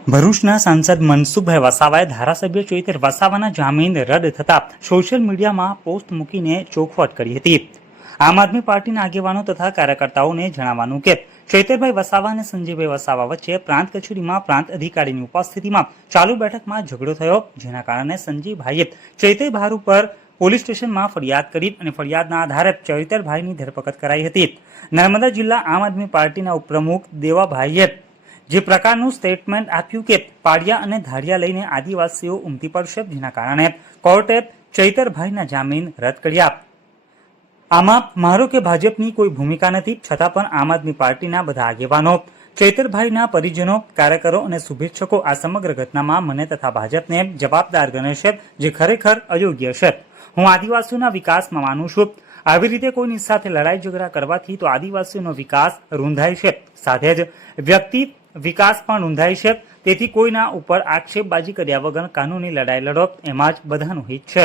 ભરૂચના સાંસદ મનસુખભાઈ વસાવાએ ધારાસભ્ય ચૈતર વસાવાના જામીન રદ થતા સોશિયલ મીડિયામાં પોસ્ટ મૂકીને ચોખવટ કરી હતી। આમ આદમી પાર્ટીના આગેવાનો તથા કાર્યકર્તાઓને જણાવવાનું કે ચૈતરભાઈ વસાવા અને સંજયભાઈ વસાવા વચ્ચે પ્રાંત કચેરીમાં પ્રાંત અધિકારીની ઉપસ્થિતિમાં ચાલુ બેઠકમાં ઝઘડો થયો, જેના કારણે સંજયભાઈએ ચૈતરભાઈ ઉપર પોલીસ સ્ટેશનમાં ફરિયાદ કરી અને ફરિયાદના આધારે ચૈતરભાઈની ધરપકડ કરાઈ હતી। નર્મદા જિલ્લા આમ આદમી પાર્ટીના ઉપપ્રમુખ દેવાભાઈએ જે પ્રકારનું સ્ટેટમેન્ટ આપ્યું કે પાડિયા અને ધાડિયા લઈને આદિવાસીઓ ઉમટી પડશે, જેના કારણે કોર્ટે ચૈતરભાઈના જામીન રદ કર્યા। આમાં મારો કે ભાજપની કોઈ ભૂમિકા નથી, છતાં પણ આમ આદમી પાર્ટીના બધા આગેવાનો, ચૈતરભાઈના પરિજનો, કાર્યકરો અને શુભેચ્છકો આ સમગ્ર ઘટનામાં મને તથા ભાજપને જવાબદાર ગણે છે, જે ખરેખર અયોગ્ય છે। હું આદિવાસીઓના વિકાસમાં માનું છું। આવી રીતે કોઈની સાથે લડાઈ ઝઘડા કરવાથી તો આદિવાસીઓનો વિકાસ રૂંધાય છે, સાથે જ વ્યક્તિ વિકાસ પણ રૂંધાય છે। તેથી કોઈના ઉપર આક્ષેપબાજી કર્યા વગર કાનૂની લડાઈ લડો, એમાં જ બધાનું હિત છે।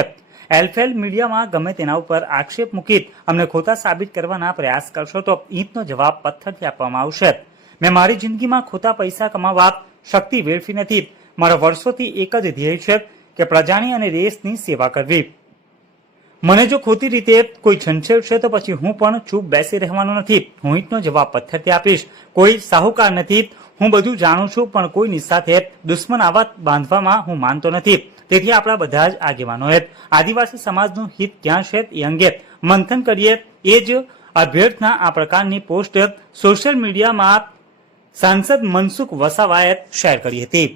એલફેલ મીડિયામાં ગમે તેના ઉપર આક્ષેપ મૂકી અમને ખોટા સાબિત કરવાના પ્રયાસ કરશો તો ઈંટનો જવાબ પથ્થરથી આપવામાં આવશે। મેં મારી જિંદગીમાં ખોટા પૈસા કમાવા શક્તિ વેડફી નથી। મારો વર્ષોથી એક જ ધ્યેય છે કે પ્રજાની અને દેશની સેવા કરવી। મને જો ખોટી રીતે કોઈ છંછેડશે તો પછી હું પણ ચૂપ બેસી રહેવાનો નથી। હું ઈંટનો જવાબ પથ્થરથી આપીશ। કોઈ સાહુકાર નથી, હું બધું જાણું છું, પણ કોઈની સાથે દુશ્મનાવત બાંધવામાં હું માનતો નથી। તેથી આપણા બધા જ આગેવાનોએ આદિવાસી સમાજનું હિત ક્યાં છે એ અંગે મંથન કરીએ। એ જ અભ્યર્થના આ પ્રકારની પોસ્ટ સોશિયલ મીડિયામાં સાંસદ મનસુખ વસાવાએ શેર કરી હતી।